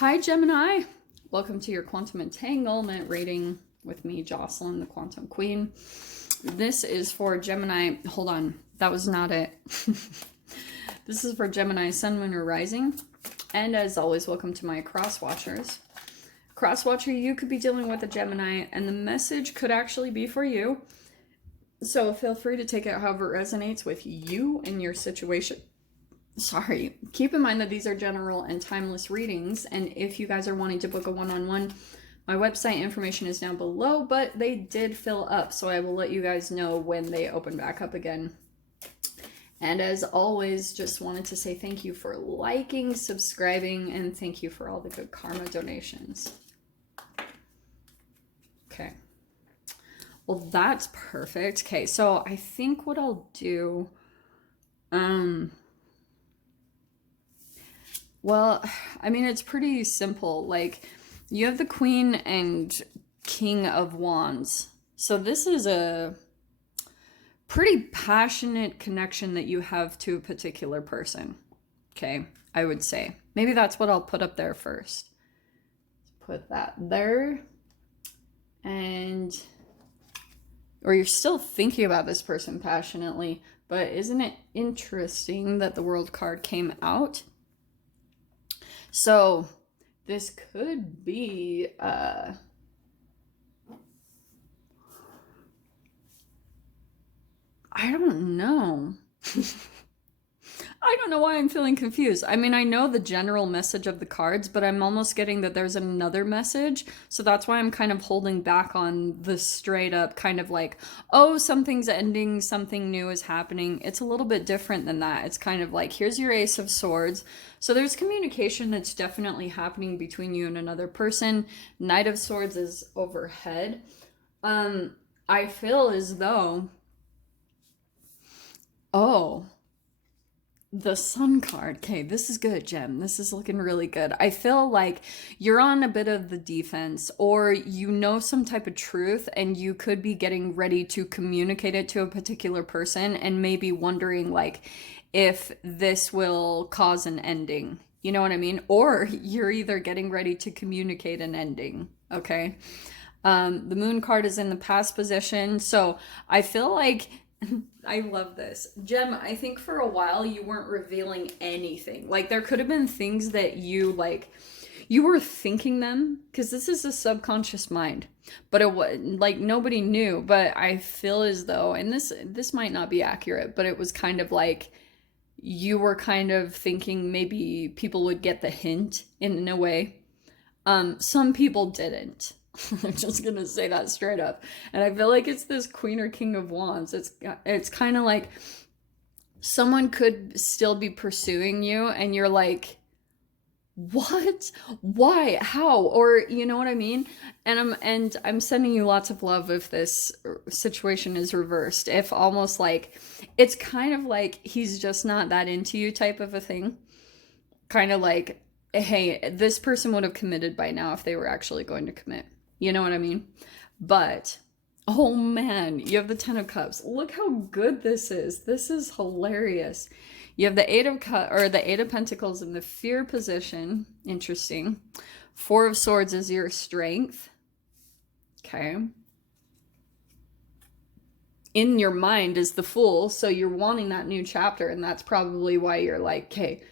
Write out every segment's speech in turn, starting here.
Hi, Gemini. Welcome to your quantum entanglement reading with me, Jocelyn, the quantum queen. This is for Gemini. Hold on. That was not it. This is for Gemini, Sun, Moon, or Rising. And as always, welcome to my cross watchers. Cross watcher, you could be dealing with a Gemini, and the message could actually be for you. So feel free to take it however it resonates with you and your situation. Sorry, keep in mind that these are general and timeless readings, and if you guys are wanting to book a one-on-one, my website information is down below, but they did fill up, so I will let you guys know when they open back up again. And as always, just wanted to say thank you for liking, subscribing, and thank you for all the good karma donations. Okay. Well, that's perfect. Okay, so I think what I'll do, well, I mean, it's pretty simple. Like, you have the Queen and King of Wands. So this is a pretty passionate connection that you have to a particular person. Okay, I would say. Maybe that's what I'll put up there first. Put that there. And, or you're still thinking about this person passionately, but isn't it interesting that the World card came out? So this could be I don't know. I don't know why I'm feeling confused. I mean, I know the general message of the cards, but I'm almost getting that there's another message. So that's why I'm kind of holding back on the straight up kind of like, oh, something's ending, something new is happening. It's a little bit different than that. It's kind of like, here's your Ace of Swords. So there's communication that's definitely happening between you and another person. Knight of Swords is overhead. I feel as though, oh, the Sun card. Okay, this is good, Gem. This is looking really good. I feel like you're on a bit of the defense, or you know some type of truth and you could be getting ready to communicate it to a particular person and maybe wondering like if this will cause an ending. You know what I mean? Or you're either getting ready to communicate an ending. Okay. The Moon card is in the past position. So I feel like I love this. Gem, I think for a while you weren't revealing anything. Like there could have been things that you like, you were thinking them because this is a subconscious mind, but it was like nobody knew. But I feel as though, and this might not be accurate, but it was kind of like you were kind of thinking maybe people would get the hint in a way. Some people didn't. I'm just gonna say that straight up. And I feel like it's this Queen or King of Wands. It's kind of like someone could still be pursuing you and you're like, what? Why? How? Or you know what I mean? And I'm sending you lots of love if this situation is reversed. If almost like it's kind of like he's just not that into you type of a thing. Kind of like, hey, this person would have committed by now if they were actually going to commit. You know what I mean? But, oh man, you have the Ten of Cups. Look how good this is. This is hilarious. You have the Eight of Pentacles in the Fear position. Interesting. Four of Swords is your strength. Okay. In your mind is the Fool, so you're wanting that new chapter, and that's probably why you're like, okay,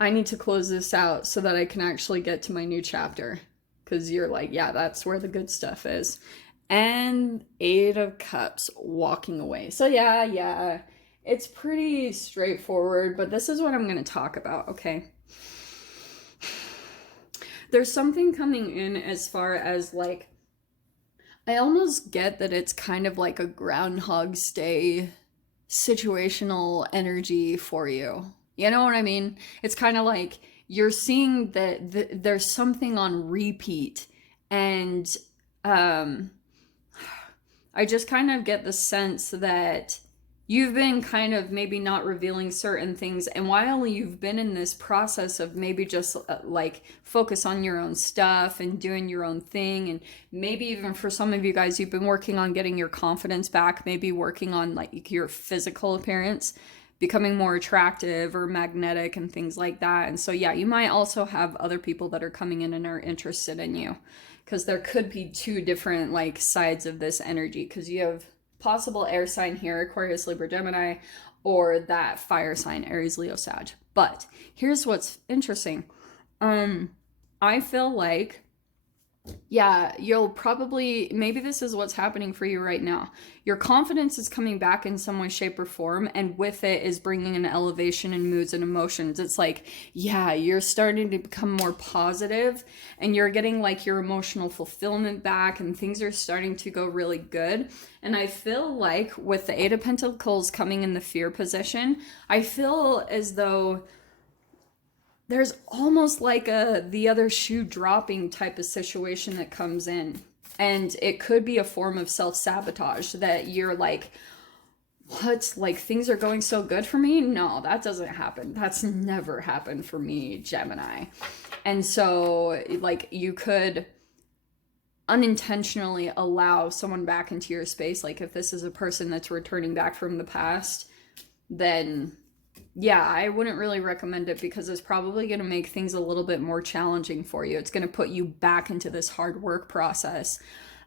I need to close this out so that I can actually get to my new chapter. Because you're like, yeah, that's where the good stuff is. And Eight of Cups, walking away. So yeah, it's pretty straightforward, but this is what I'm going to talk about, okay? There's something coming in as far as like, I almost get that it's kind of like a Groundhog Day situational energy for you. You know what I mean? It's kind of like, you're seeing that there's something on repeat, and I just kind of get the sense that you've been kind of maybe not revealing certain things, and while you've been in this process of maybe just like focus on your own stuff and doing your own thing, and maybe even for some of you guys, you've been working on getting your confidence back, maybe working on like your physical appearance, becoming more attractive or magnetic and things like that. And so, yeah, you might also have other people that are coming in and are interested in you, because there could be two different like sides of this energy, because you have possible air sign here, Aquarius, Libra, Gemini, or that fire sign, Aries, Leo, Sag. But here's what's interesting. I feel like, yeah, you'll probably, maybe this is what's happening for you right now. Your confidence is coming back in some way, shape, or form, and with it is bringing an elevation in moods and emotions. It's like, yeah, you're starting to become more positive, and you're getting like your emotional fulfillment back, and things are starting to go really good. And I feel like with the Eight of Pentacles coming in the fear position, I feel as though there's almost like the other shoe dropping type of situation that comes in. And it could be a form of self-sabotage, that you're like, what? Like, things are going so good for me? No, that doesn't happen. That's never happened for me, Gemini. And so, like, you could unintentionally allow someone back into your space. Like, if this is a person that's returning back from the past, then yeah, I wouldn't really recommend it, because it's probably going to make things a little bit more challenging for you. It's going to put you back into this hard work process.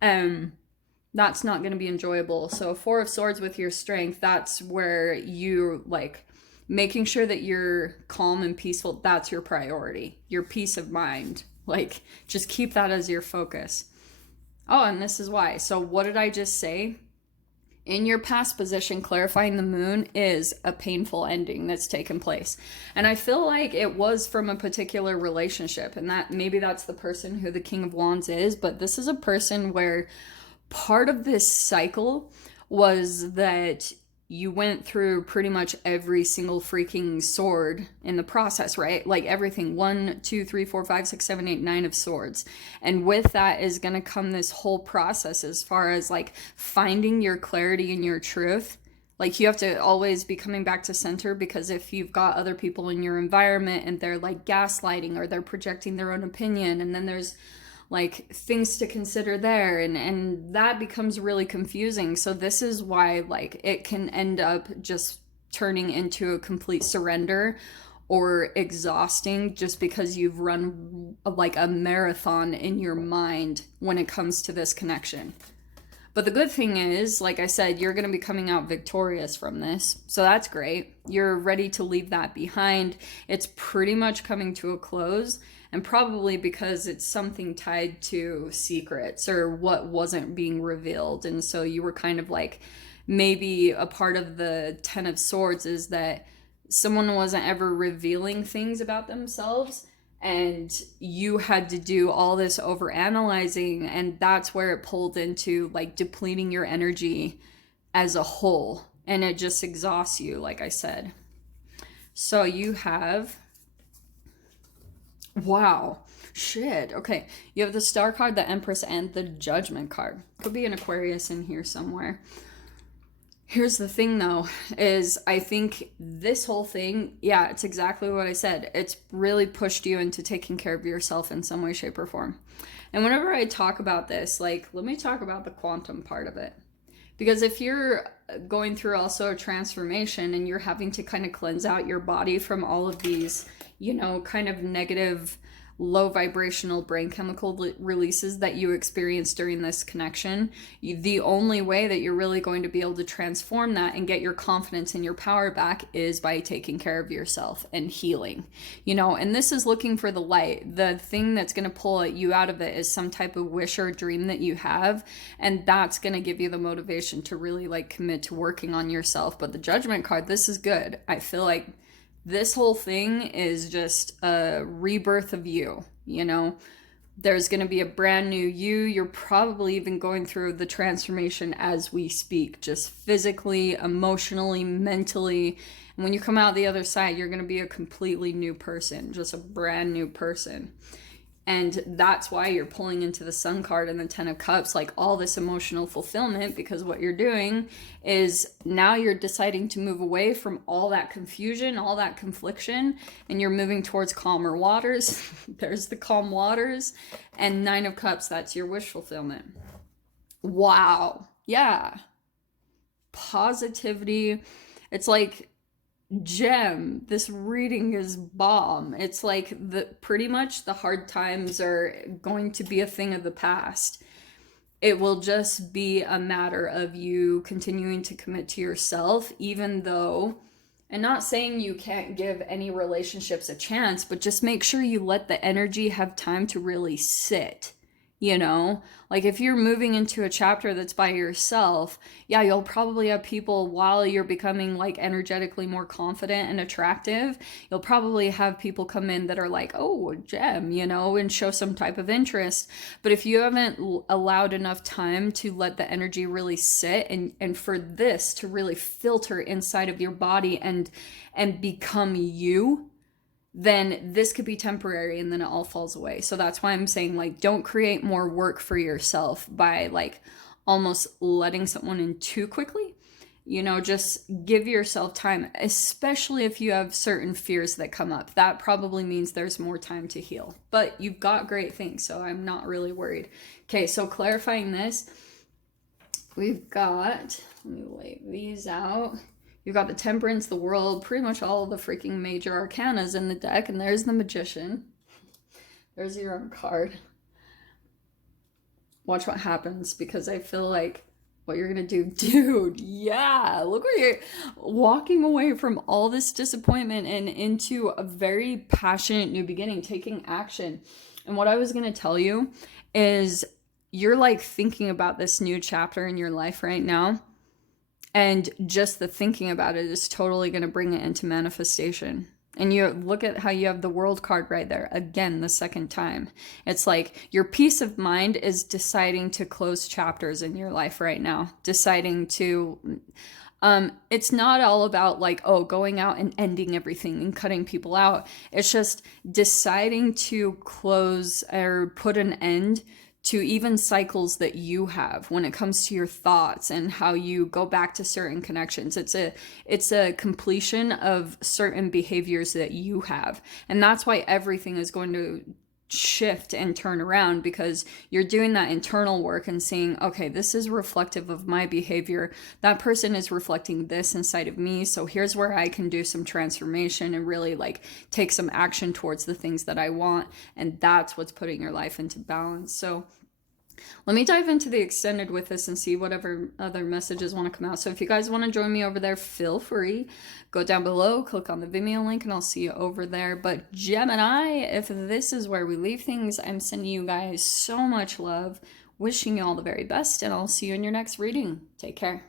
That's not going to be enjoyable. So Four of Swords with your strength, that's where you like making sure that you're calm and peaceful. That's your priority, your peace of mind. Like, just keep that as your focus. Oh, and this is why. So what did I just say? In your past position, clarifying the moon is a painful ending that's taken place. And I feel like it was from a particular relationship, and that maybe that's the person who the King of Wands is, but this is a person where part of this cycle was that you went through pretty much every single freaking sword in the process, right? Like everything, 1, 2, 3, 4, 5, 6, 7, 8, 9 of swords. And with that is going to come this whole process as far as like finding your clarity and your truth. Like, you have to always be coming back to center, because if you've got other people in your environment and they're like gaslighting, or they're projecting their own opinion, and then there's like things to consider there, and that becomes really confusing. So this is why like it can end up just turning into a complete surrender or exhausting, just because you've run like a marathon in your mind when it comes to this connection. But the good thing is, like I said, you're going to be coming out victorious from this. So that's great. You're ready to leave that behind. It's pretty much coming to a close. And probably because it's something tied to secrets or what wasn't being revealed. And so you were kind of like, maybe a part of the Ten of Swords is that someone wasn't ever revealing things about themselves, and you had to do all this over analyzing, and that's where it pulled into like depleting your energy as a whole, and it just exhausts you, like I said. So you have, wow, shit, okay, you have the Star card, the Empress, and the Judgment card. Could be an Aquarius in here somewhere. Here's the thing though, is I think this whole thing, yeah, it's exactly what I said. It's really pushed you into taking care of yourself in some way, shape, or form. And whenever I talk about this, like, let me talk about the quantum part of it. Because if you're going through also a transformation and you're having to kind of cleanse out your body from all of these, you know, kind of negative, low vibrational brain chemical releases that you experience during this connection, the only way that you're really going to be able to transform that and get your confidence and your power back is by taking care of yourself and healing, you know. And this is looking for the light. The thing that's going to pull you out of it is some type of wish or dream that you have, and that's going to give you the motivation to really like commit to working on yourself. But the Judgment card, this is good. I feel like this whole thing is just a rebirth of you, you know. There's going to be a brand new you. You're probably even going through the transformation as we speak, just physically, emotionally, mentally. And when you come out the other side, you're going to be a completely new person, just a brand new person. And that's why you're pulling into the Sun card and the Ten of Cups, like all this emotional fulfillment, because what you're doing is now you're deciding to move away from all that confusion, all that confliction, and you're moving towards calmer waters. There's the calm waters. And Nine of Cups, that's your wish fulfillment. Wow. Yeah. Positivity. It's like Gem, this reading is bomb. It's like pretty much the hard times are going to be a thing of the past. It will just be a matter of you continuing to commit to yourself, even though, and not saying you can't give any relationships a chance, but just make sure you let the energy have time to really sit. You know, like if you're moving into a chapter that's by yourself, yeah, you'll probably have people while you're becoming like energetically more confident and attractive. You'll probably have people come in that are like, oh, Gem, you know, and show some type of interest. But if you haven't allowed enough time to let the energy really sit and for this to really filter inside of your body and become you, then this could be temporary and then it all falls away. So that's why I'm saying, like, don't create more work for yourself by like almost letting someone in too quickly. You know, just give yourself time, especially if you have certain fears that come up. That probably means there's more time to heal. But you've got great things, so I'm not really worried. Okay, so clarifying this, we've got, let me lay these out. You've got the Temperance, the World, pretty much all of the freaking major arcanas in the deck. And there's the Magician. There's your own card. Watch what happens, because I feel like what you're going to do, dude, yeah, look where you're walking away from all this disappointment and into a very passionate new beginning, taking action. And what I was going to tell you is you're like thinking about this new chapter in your life right now. And just the thinking about it is totally going to bring it into manifestation. And you look at how you have the World card right there. Again, the second time. It's like your peace of mind is deciding to close chapters in your life right now. Deciding to... it's not all about like, oh, going out and ending everything and cutting people out. It's just deciding to close or put an end to even cycles that you have when it comes to your thoughts and how you go back to certain connections. It's a completion of certain behaviors that you have. And that's why everything is going to shift and turn around, because you're doing that internal work and seeing, okay, this is reflective of my behavior. That person is reflecting this inside of me. So here's where I can do some transformation and really like take some action towards the things that I want. And that's what's putting your life into balance. So let me dive into the extended with this and see whatever other messages want to come out. So if you guys want to join me over there, feel free. Go down below, click on the Vimeo link, and I'll see you over there. But Gemini, if this is where we leave things, I'm sending you guys so much love, wishing you all the very best, and I'll see you in your next reading. Take care.